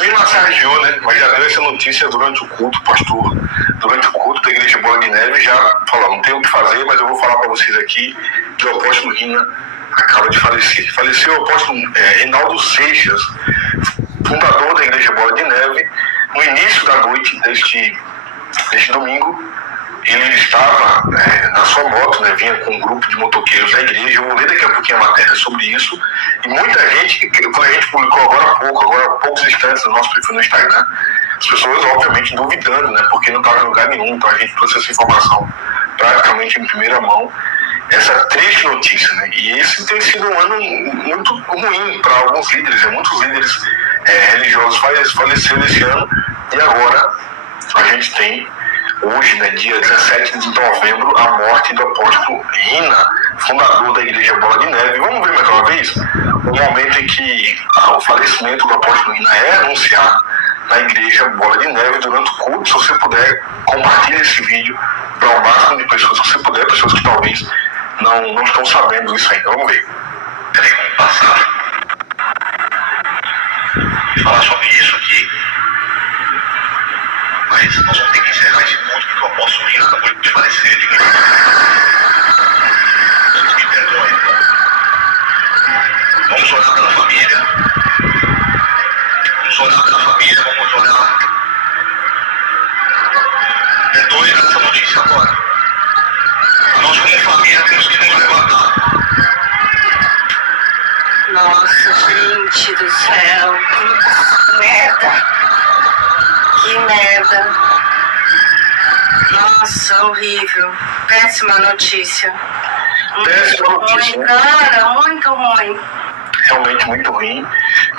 me massageou, né? Mas já deu essa notícia durante o culto, pastor. Durante o culto da Igreja Bola de Neve, já falou, não tenho o que fazer, mas eu vou falar para vocês aqui que o apóstolo Rina acaba de falecer. Faleceu o apóstolo Reinaldo Seixas, fundador da Igreja Bola de Neve, no início da noite deste domingo. Ele estava na sua moto, né, vinha com um grupo de motoqueiros da igreja. Eu vou ler daqui a pouquinho a matéria sobre isso. E muita gente, quando a gente publicou agora há poucos instantes no nosso perfil no Instagram, as pessoas obviamente duvidando, né, porque não estava em lugar nenhum. Então a gente trouxe essa informação praticamente em primeira mão, essa triste notícia, né? E esse tem sido um ano muito ruim para alguns líderes, muitos líderes religiosos faleceram esse ano, e agora a gente tem hoje, né, dia 17 de novembro, a morte do apóstolo Rina, fundador da Igreja Bola de Neve. Vamos ver mais uma vez o momento em que o falecimento do apóstolo Rina é anunciado na Igreja Bola de Neve durante o culto. Se você puder, compartilhe esse vídeo para o máximo de pessoas que você puder, pessoas que talvez não estão sabendo isso ainda. Vamos ver. Passar. Falar sobre isso aqui, mas nós vamos ter que encerrar esse ponto porque o apóstolo Rina acabou de falecer. Me perdoe. Vamos orar pela família. Vamos orar pela família, vamos orar. Perdoe essa notícia agora. Nós como família temos que nos levantar. Nossa, gente do céu, que merda. Que merda. Nossa, horrível. Péssima notícia. Péssima notícia. Ruim, cara, muito ruim. Realmente muito ruim,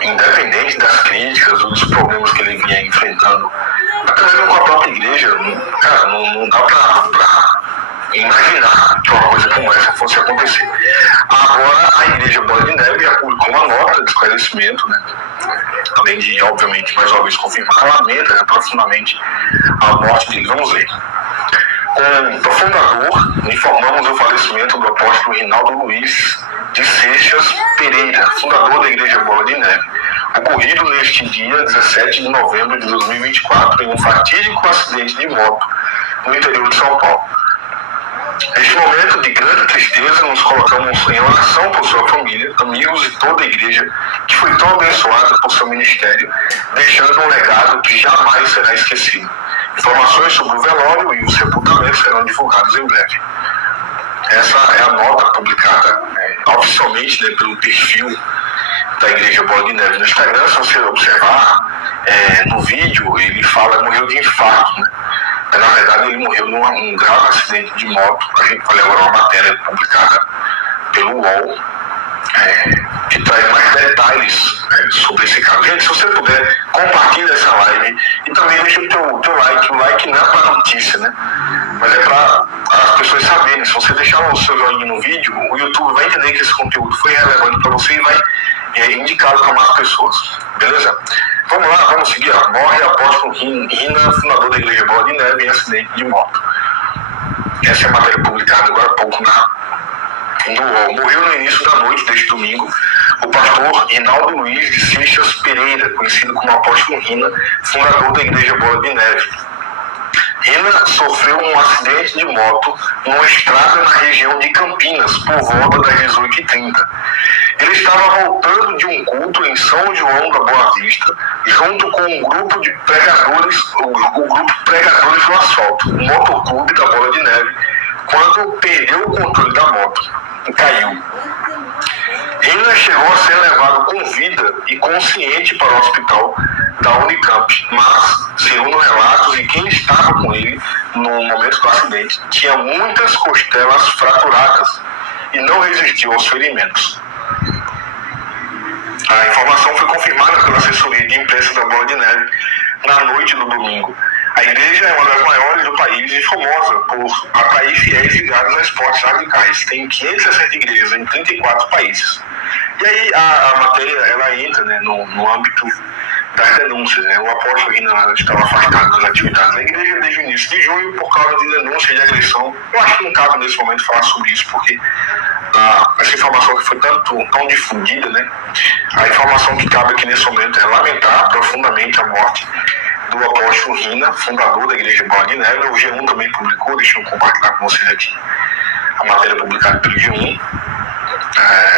independente das críticas ou dos problemas que ele vinha enfrentando, até mesmo com a própria igreja. Cara, não dá pra imaginar que uma coisa como essa fosse acontecer. Agora a Igreja Bola de Neve publicou uma nota de esclarecimento, né? Além de, obviamente, mais uma vez confirmar, lamenta, né, profundamente a morte dele. Vamos ver. Com o fundador, informamos o falecimento do apóstolo Reinaldo Luiz de Seixas Pereira, fundador da Igreja Bola de Neve, ocorrido neste dia 17 de novembro de 2024 em um fatídico acidente de moto no interior de São Paulo. Neste momento de grande tristeza, nos colocamos em oração por sua família, amigos e toda a igreja que foi tão abençoada por seu ministério, deixando um legado que jamais será esquecido. Informações sobre o velório e o sepultamento serão divulgados em breve. Essa é a nota publicada oficialmente, né, pelo perfil da Igreja Bola de Neve no Instagram. Se você observar no vídeo, ele fala que morreu de infarto, né? Na verdade, ele morreu num grave acidente de moto. A gente vai ler agora uma matéria publicada pelo UOL, que traz mais detalhes sobre esse caso. Gente, se você puder, compartilhe essa live e também deixa o teu like. O like não é para notícia, né? Mas é para as pessoas saberem. Se você deixar o seu joinha no vídeo, o YouTube vai entender que esse conteúdo foi relevante para você e vai indicá-lo para mais pessoas. Beleza? Vamos lá, vamos seguir. Morre apóstolo Rina, fundador da Igreja Bola de Neve, em acidente de moto. Essa é a matéria publicada agora há pouco no UOL. Morreu no início da noite deste domingo o pastor Reinaldo Luiz de Seixas Pereira, conhecido como apóstolo Rina, fundador da Igreja Bola de Neve. Rina sofreu um acidente de moto numa estrada na região de Campinas, por volta das 18h30. Ele estava voltando de um culto em São João da Boa Vista, junto com um grupo de pregadores, o grupo Pregadores do Asfalto, o motoclube da Bola de Neve, quando perdeu o controle da moto e caiu. Rina chegou a ser levado com vida e consciente para o hospital da Unicamp, mas, segundo relatos de quem estava com ele no momento do acidente, tinha muitas costelas fraturadas e não resistiu aos ferimentos. A informação foi confirmada pela assessoria de imprensa da Bola de Neve na noite do domingo. A igreja é uma das maiores do país e famosa por atrair fiéis ligados a esportes radicais. Tem 560 igrejas em 34 países. E aí a matéria ela entra, né, no âmbito das denúncias, né? O apóstolo Rina estava afastado das atividades da igreja desde o início de junho por causa de denúncias de agressão. Eu acho que não cabe nesse momento falar sobre isso, porque essa informação que foi tão difundida, né? A informação que cabe aqui nesse momento é lamentar profundamente a morte do apóstolo Rina, fundador da Igreja Bola de Neve. O G1 também publicou, deixa eu compartilhar com vocês aqui a matéria publicada pelo G1.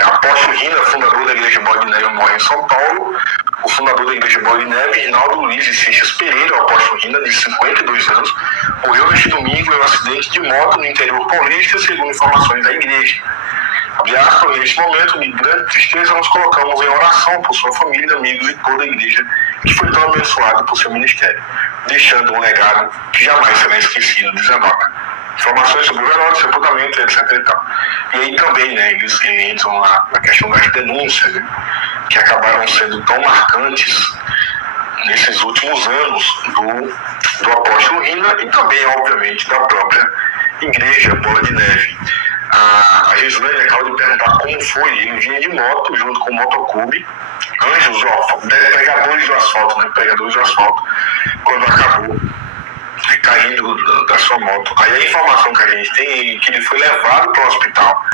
Apóstolo Rina, fundador da Igreja Bola de Neve, morre em São Paulo. O fundador da Igreja Bola de Neve, Rinaldo Luiz de Seixas Pereira, o apóstolo Rina, de 52 anos, morreu neste domingo em um acidente de moto no interior paulista, segundo informações da igreja. Abre aspas, neste momento de grande tristeza, nos colocamos em oração por sua família, amigos e toda a igreja que foi tão abençoada por seu ministério, deixando um legado que jamais será esquecido, diz a nota. Informações sobre o velório, sepultamento, etc. E tal. E aí também, né, eles entram na questão das denúncias, né, que acabaram sendo tão marcantes nesses últimos anos do apóstolo Rina e também, obviamente, da própria Igreja Bola de Neve. A Gislaine acaba de perguntar como foi. Ele vinha de moto junto com o motoclube Anjos, Pregadores do Asfalto, né? Pregadores do Asfalto, quando acabou caindo da sua moto. Aí a informação que a gente tem é que ele foi levado para o hospital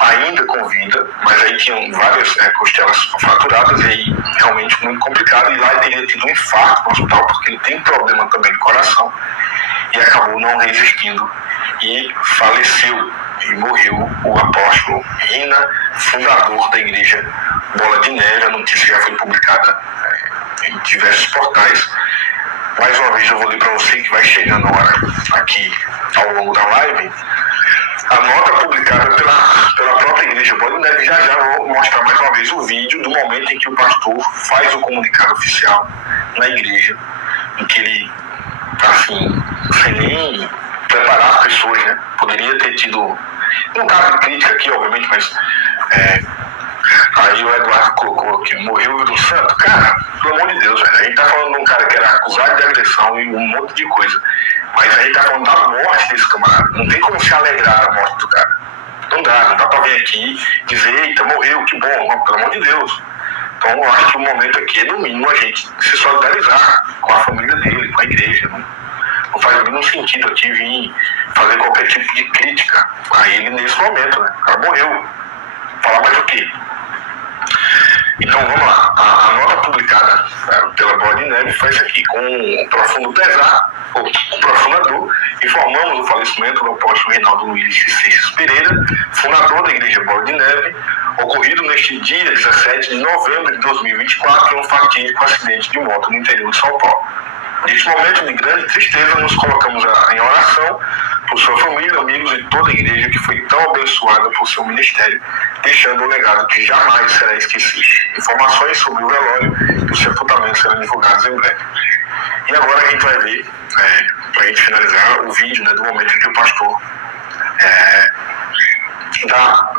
ainda com vida, mas aí tinham várias costelas fraturadas e aí realmente muito complicado, e lá ele teria tido um infarto no hospital porque ele tem problema também de coração e acabou não resistindo e faleceu. E morreu o apóstolo Rina, fundador da Igreja Bola de Neve. A notícia já foi publicada em diversos portais. Mais uma vez eu vou ler para você que vai chegando a hora aqui ao longo da live. A nota publicada pela própria Igreja Bola de Neve. Já vou mostrar mais uma vez o vídeo do momento em que o pastor faz o comunicado oficial na igreja, em que ele, assim, sem nem preparar as pessoas, né? Poderia ter tido, não cabe crítica aqui, obviamente, mas aí o Eduardo colocou aqui, morreu do santo. Cara, pelo amor de Deus, velho, a gente tá falando de um cara que era acusado de agressão e um monte de coisa, mas a gente tá falando da morte desse camarada. Não tem como se alegrar da morte do cara. Não dá pra vir aqui dizer, eita, morreu, que bom, não, pelo amor de Deus. Então eu acho que o momento aqui é, no mínimo, a gente se solidarizar com a família dele, com a igreja, né? Não faz nenhum sentido aqui vir fazer qualquer tipo de crítica a ele nesse momento, né? O cara morreu. Falar mais o quê? Então vamos lá. A nota publicada pela Bola de Neve foi essa aqui. Com um profundo pesar, com profunda dor, informamos o falecimento do apóstolo Rinaldo Luiz de Seixas Pereira, fundador da Igreja Bola de Neve, ocorrido neste dia 17 de novembro de 2024 em um fatídico acidente de moto no interior de São Paulo. Neste momento de grande tristeza, nos colocamos em oração por sua família, amigos e toda a igreja que foi tão abençoada por seu ministério, deixando um legado que jamais será esquecido. Informações sobre o velório e o sepultamento serão divulgadas em breve. E agora a gente vai ver, para a gente finalizar, o vídeo, né, do momento em que o pastor dá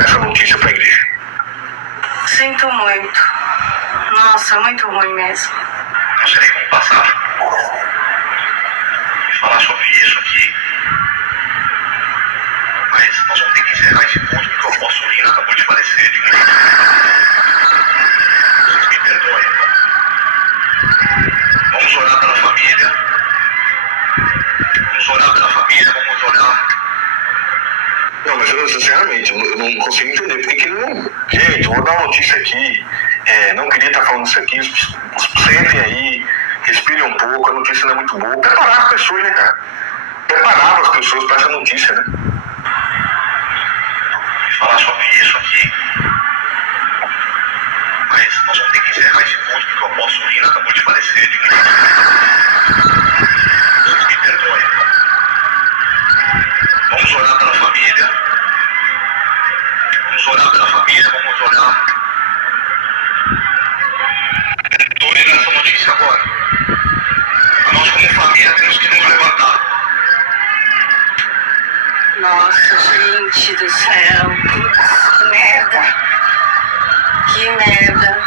essa notícia para a igreja. Sinto muito. Nossa, muito ruim mesmo. Não sei como passar. Falar sobre isso aqui. Mas nós vamos ter que encerrar esse ponto porque o apóstolo Rina acabou de falecer. Vocês me perdoem. Vamos orar pela família. Vamos orar pela família, vamos orar. Não, mas eu, sinceramente, eu não consigo entender porque que ele não. Gente, eu vou dar uma notícia aqui. Não queria estar falando isso aqui. Sentem aí, respirem um pouco, a notícia não é muito boa. Preparar as pessoas, né, cara? Preparar as pessoas para essa notícia, né? Falar sobre isso aqui. Mas nós vamos ter que encerrar esse ponto porque o apóstolo Rina acabou de falecer. Vocês me perdoem. Vamos orar pela família. Vamos orar pela família, vamos orar. Estou ligando essa notícia agora. Nós, como família, temos que nos levantar. Nossa, gente do céu. Putz, merda. Que merda.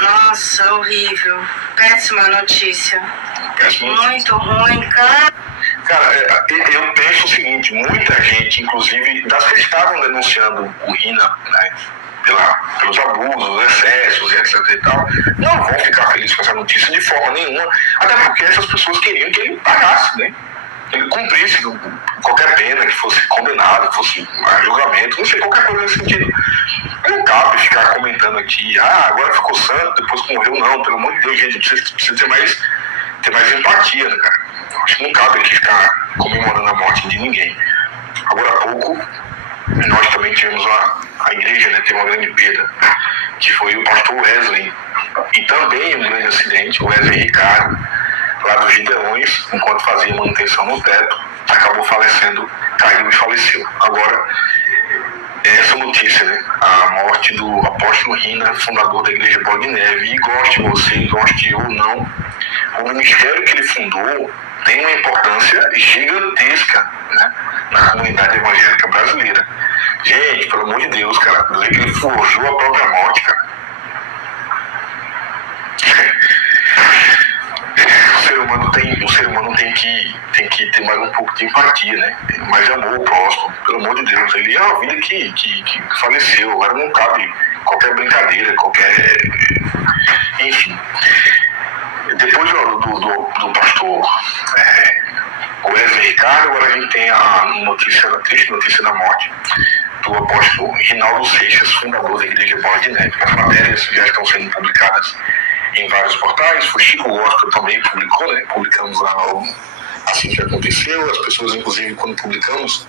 Nossa, horrível. Péssima notícia. Muito ruim, cara. Cara, eu penso o seguinte, muita gente, inclusive das que estavam denunciando o Rina, né, pelos abusos, excessos e etc e tal, não vão ficar felizes com essa notícia de forma nenhuma, até porque essas pessoas queriam que ele pagasse, né? Que ele cumprisse qualquer pena, que fosse condenado, que fosse julgamento, não sei, qualquer coisa nesse sentido. Não cabe ficar comentando aqui, agora ficou santo, depois que morreu, não, pelo amor de Deus, gente, precisa ter mais empatia, né, cara? Acho que não cabe aqui ficar comemorando a morte de ninguém. Agora há pouco, nós também tivemos a igreja, né, teve uma grande perda, que foi o pastor Wesley, e também um grande acidente, o Wesley Ricardo, lá dos Gideões, enquanto fazia manutenção no teto, acabou falecendo, caiu e faleceu. Agora, essa notícia, né, a morte do apóstolo Rina, fundador da Igreja Bola de Neve, e goste você, goste eu ou não, o ministério que ele fundou tem uma importância gigantesca, né, na comunidade evangélica brasileira. Gente, pelo amor de Deus, cara, dizer que ele forjou a própria morte, cara. O ser humano tem que ter mais um pouco de empatia, né? Mais amor ao próximo, pelo amor de Deus. Ele é uma vida que faleceu, agora não cabe qualquer brincadeira, enfim. Depois do pastor Wesley Ricardo, agora a gente tem a triste notícia da morte do apóstolo Rinaldo Seixas, fundador da Igreja Bola de Neve. As matérias já estão sendo publicadas em vários portais, o Chico Gospel também publicou, né? Publicamos lá assim que aconteceu, as pessoas, inclusive, quando publicamos,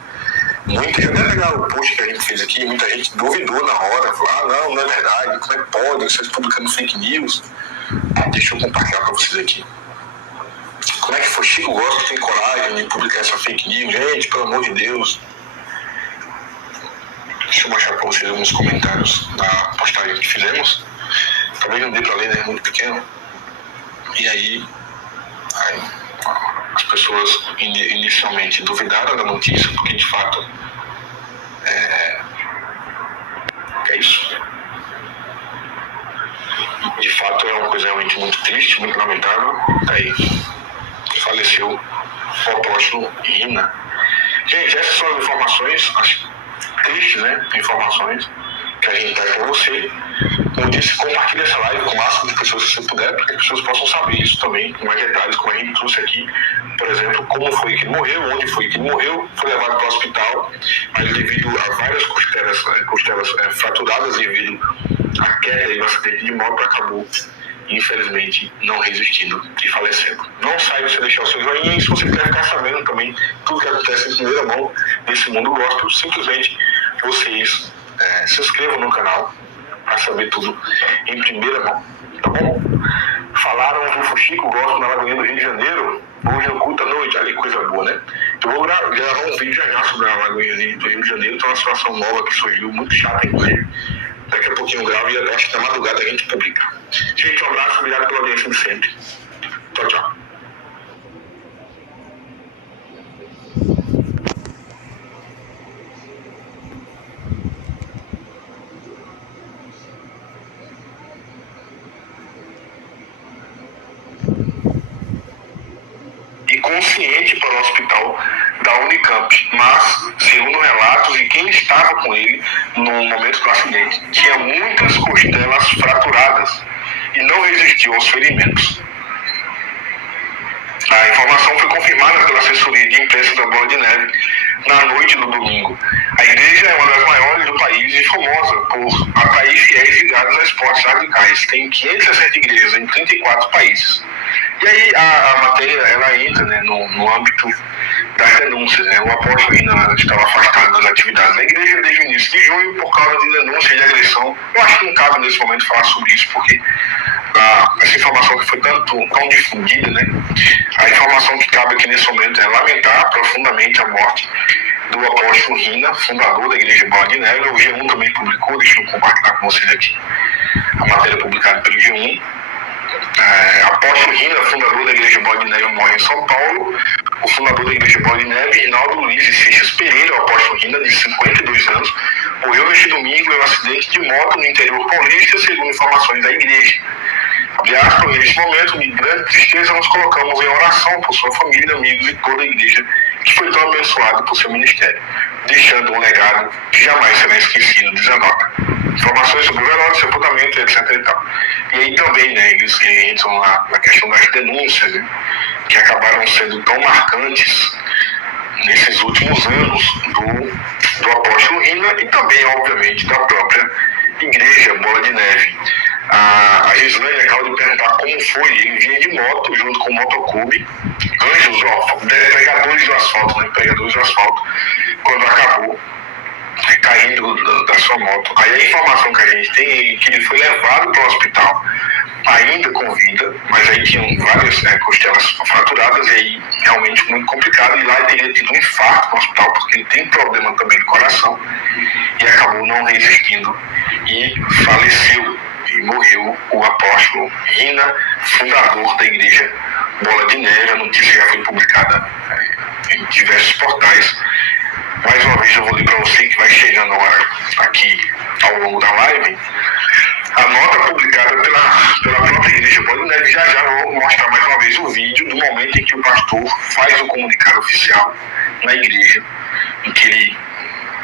muita gente, até pegar o post que a gente fez aqui, muita gente duvidou na hora, falou, não é verdade, como é que pode, vocês publicando fake news? Deixa eu compartilhar para vocês aqui. Como é que foi Chico Gospel tem coragem de publicar essa fake news? Gente, pelo amor de Deus. Deixa eu mostrar para vocês alguns comentários da postagem que fizemos. Talvez não dê para ler, né? É muito pequeno. E aí as pessoas inicialmente duvidaram da notícia, porque de fato é isso. De fato é uma coisa realmente muito triste, muito lamentável. Aí faleceu o apóstolo Rina. Gente, essas são as informações, as tristes, né? Informações que a gente traz para você. Como eu disse, compartilhe essa live com o máximo de pessoas que você puder, para que as pessoas possam saber isso também, com mais detalhes, como a gente trouxe aqui, por exemplo, como foi que ele morreu, onde foi que ele morreu, foi levado para o hospital, mas devido a várias costelas fraturadas devido à queda e ao acidente de moto, acabou, infelizmente, não resistindo e falecendo. Não saiba se deixar o seu joinha, e se você quer ficar sabendo também tudo que acontece em primeira mão nesse mundo gospel, simplesmente vocês se inscrevam no canal para saber tudo em primeira mão, tá bom? Falaram do Fuxico Gospel na Lagoinha do Rio de Janeiro, hoje no culto à noite, olha que coisa boa, né? Eu vou gravar um vídeo já sobre a Lagoinha do Rio de Janeiro, tem uma situação nova que surgiu, muito chata, inclusive. Daqui a pouquinho eu gravo e acho que na madrugada a gente publica. Gente, um abraço, obrigado pela audiência de sempre. Tchau, tchau. Consciente para o hospital da Unicamp, mas, segundo relatos de quem estava com ele no momento do acidente, tinha muitas costelas fraturadas e não resistiu aos ferimentos. A informação foi confirmada pela assessoria de imprensa da Bola de Neve na noite do domingo. A igreja é uma das maiores do país e famosa por atrair fiéis ligados a esportes radicais. Tem 560 igrejas em 34 países. E aí a matéria, ela entra, né, no âmbito das denúncias, né? O apóstolo Rina estava afastado das atividades da igreja desde o início de junho por causa de denúncias de agressão. Eu acho que não cabe nesse momento falar sobre isso, porque essa informação que foi tão difundida, né? A informação que cabe aqui nesse momento é lamentar profundamente a morte do apóstolo Rina, fundador da Igreja Bola de Neve. O G1 também publicou, deixa eu compartilhar com vocês aqui a matéria publicada pelo G1. Apóstolo Rina, fundador da Igreja Bola de Neve, morre em São Paulo. O fundador da Igreja Bola de Neve, Rinaldo Luiz e Seixas Pereira, o apóstolo Rina, de 52 anos, morreu neste domingo em um acidente de moto no interior paulista, segundo informações da igreja. Abre aspas, neste momento de grande tristeza, nos colocamos em oração por sua família, amigos e toda a igreja que foi tão abençoada por seu ministério, deixando um legado que jamais será esquecido, diz a nota. informações sobre o velório, sepultamento, etc. E tal. E aí também, né, eles entram na questão das denúncias, né, que acabaram sendo tão marcantes nesses últimos anos do apóstolo Rina e também, obviamente, da própria igreja Bola de Neve. A Gislaine acaba de perguntar como foi. Ele vinha de moto junto com o motoclube Anjos, pregadores do asfalto, né? Pregadores do asfalto, quando acabou caindo da sua moto. Aí a informação que a gente tem é que ele foi levado para o hospital ainda com vida, mas aí tinham várias costelas fraturadas e aí realmente muito complicado. E lá ele teria tido um infarto no hospital porque ele tem problema também no coração e acabou não resistindo e faleceu. E morreu o apóstolo Rina, fundador da igreja Bola de Neve. A notícia já foi publicada em diversos portais. Mais uma vez eu vou ler para você que vai chegando agora aqui ao longo da live a nota publicada pela própria igreja Bola de Neve. Já vou mostrar mais uma vez o vídeo do momento em que o pastor faz o comunicado oficial na igreja, em que ele,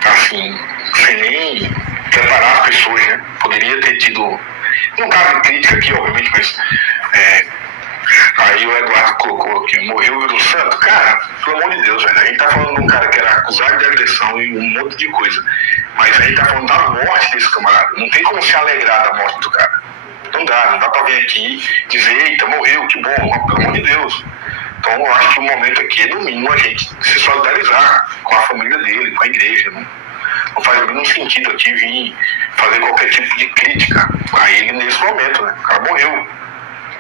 assim, sem nem preparar as pessoas, né? Poderia ter tido, não cabe crítica aqui, obviamente, mas aí o Eduardo colocou aqui, morreu o Vírus Santo. Cara, pelo amor de Deus, velho, a gente tá falando de um cara que era acusado de agressão e um monte de coisa, mas a gente tá falando da morte desse camarada. Não tem como se alegrar da morte do cara. Não dá pra vir aqui dizer, eita, morreu, que bom, pelo amor de Deus. Então eu acho que o momento aqui é, no mínimo, a gente se solidarizar com a família dele, com a igreja, né? Não faz nenhum sentido aqui vir fazer qualquer tipo de crítica a ele nesse momento, né? O cara morreu.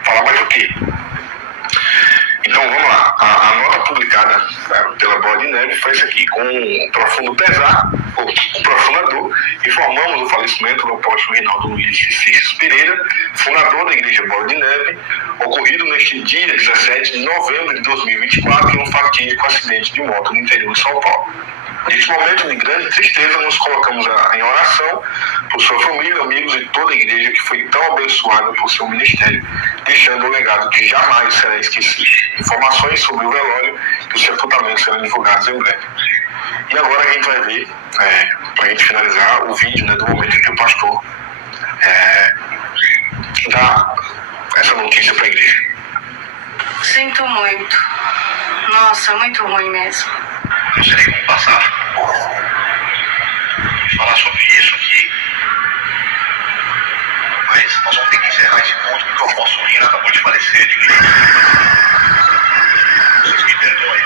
Falar mais o quê? Então vamos lá. A nota publicada pela Bola de Neve foi essa aqui. Com um profundo pesar, com profunda dor, informamos o falecimento do apóstolo Reinaldo Luiz Seixas Pereira, fundador da igreja Bola de Neve, ocorrido neste dia 17 de novembro de 2024 em um fatídico acidente de moto no interior de São Paulo. Neste momento de grande tristeza, nos colocamos em oração por sua família, amigos e toda a igreja que foi tão abençoada por seu ministério, deixando um legado que jamais será esquecido. Informações sobre o velório e o sepultamento serão divulgados em breve. E agora a gente vai ver, para a gente finalizar, o vídeo, né, do momento em que o pastor dá essa notícia para a igreja. Sinto muito. Nossa, muito ruim mesmo. Não sei nem como passar. Falar sobre isso aqui. Mas nós vamos ter que encerrar esse ponto porque o apóstolo Rina acabou de falecer. Vocês me perdoem.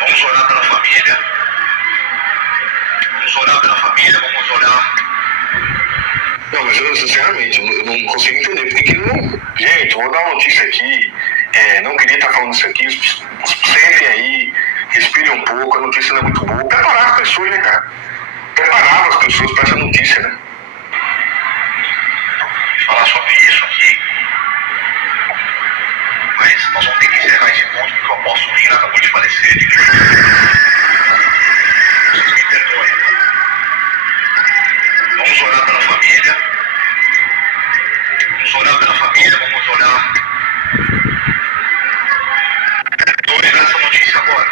Vamos orar pela família. Vamos orar pela família, vamos orar. Não, mas eu sinceramente, eu não consigo entender. Porque que ele não. Gente, vou dar uma notícia aqui. Não queria estar falando isso aqui. Sentem aí, respirem um pouco, a notícia não é muito boa. Preparar as pessoas, né, cara? Preparar as pessoas para essa notícia, né? Falar sobre isso aqui. Mas nós vamos ter que encerrar esse ponto porque o apóstolo Rina acabou de falecer. Vocês me perdoem. Vamos orar pela família. Vamos orar pela família, vamos orar. Estou olhando essa notícia agora.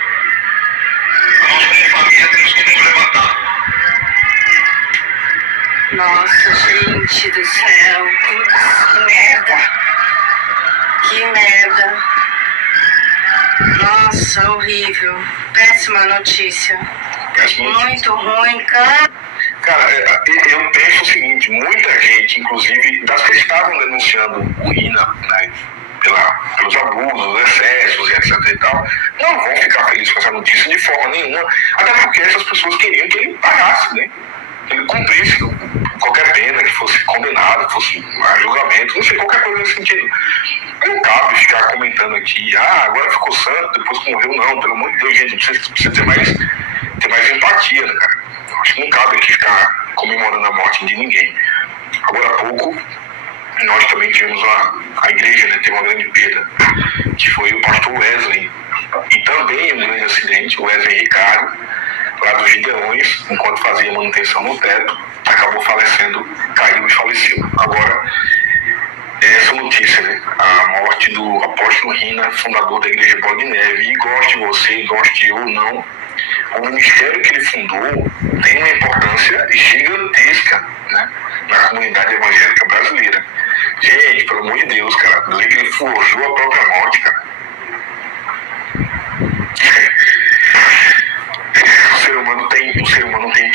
Nós como família temos que nos levantar. Nossa, gente do céu, que merda. Que merda. Nossa, horrível. Péssima notícia. Muito ruim, cara. Cara, eu penso o seguinte, muita gente, inclusive, das que estavam denunciando o Rina, né, pelos abusos, excessos e etc e tal, não vão ficar felizes com essa notícia de forma nenhuma, até porque essas pessoas queriam que ele pagasse, né? Que ele cumprisse qualquer pena, que fosse condenado, que fosse a julgamento, não sei, qualquer coisa nesse sentido. Não cabe ficar comentando aqui, agora ficou santo, depois que morreu, não, pelo amor de Deus, gente, precisa ter mais empatia, né, cara? Acho que não cabe aqui ficar comemorando a morte de ninguém. Agora há pouco, nós também tivemos a igreja, né, teve uma grande perda, que foi o pastor Wesley, e também um grande acidente, o Wesley Ricardo, lá dos Gideões, enquanto fazia manutenção no teto, acabou falecendo, caiu e faleceu. Agora, essa notícia, né, a morte do apóstolo Rina, fundador da igreja Bola de Neve, e goste você, goste eu ou não, O ministério que ele fundou tem uma importância gigantesca, né, na comunidade evangélica brasileira. Gente, pelo amor de Deus, cara, dizer que ele forjou a própria morte, cara. O ser humano tem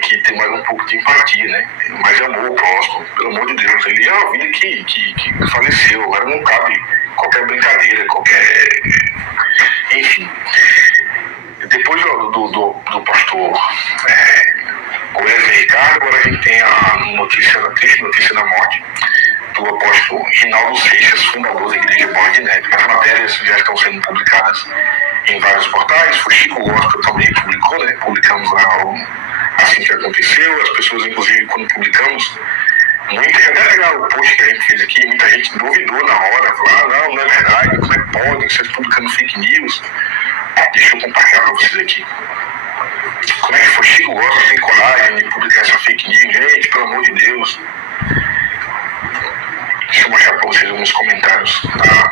que ter mais um pouco de empatia, né? Mais amor ao próximo, pelo amor de Deus. Ele é uma vida que faleceu, agora não cabe qualquer brincadeira, enfim. Depois do pastor Wesley Ricardo, agora a gente tem a triste notícia da morte do apóstolo Rinaldo Seixas, fundador da Igreja Bola de Neve. As matérias já estão sendo publicadas em vários portais. O Chico Gospel também publicou, né? Publicamos assim que aconteceu. As pessoas, inclusive, quando publicamos, até pegar o post que a gente fez aqui, muita gente duvidou na hora, falou, não é verdade, como é que pode, vocês publicando fake news. Deixa eu compartilhar para vocês aqui. Como é que foi? Chico Gospel tem coragem de publicar essa fake news? Gente, pelo amor de Deus. Deixa eu mostrar para vocês alguns comentários da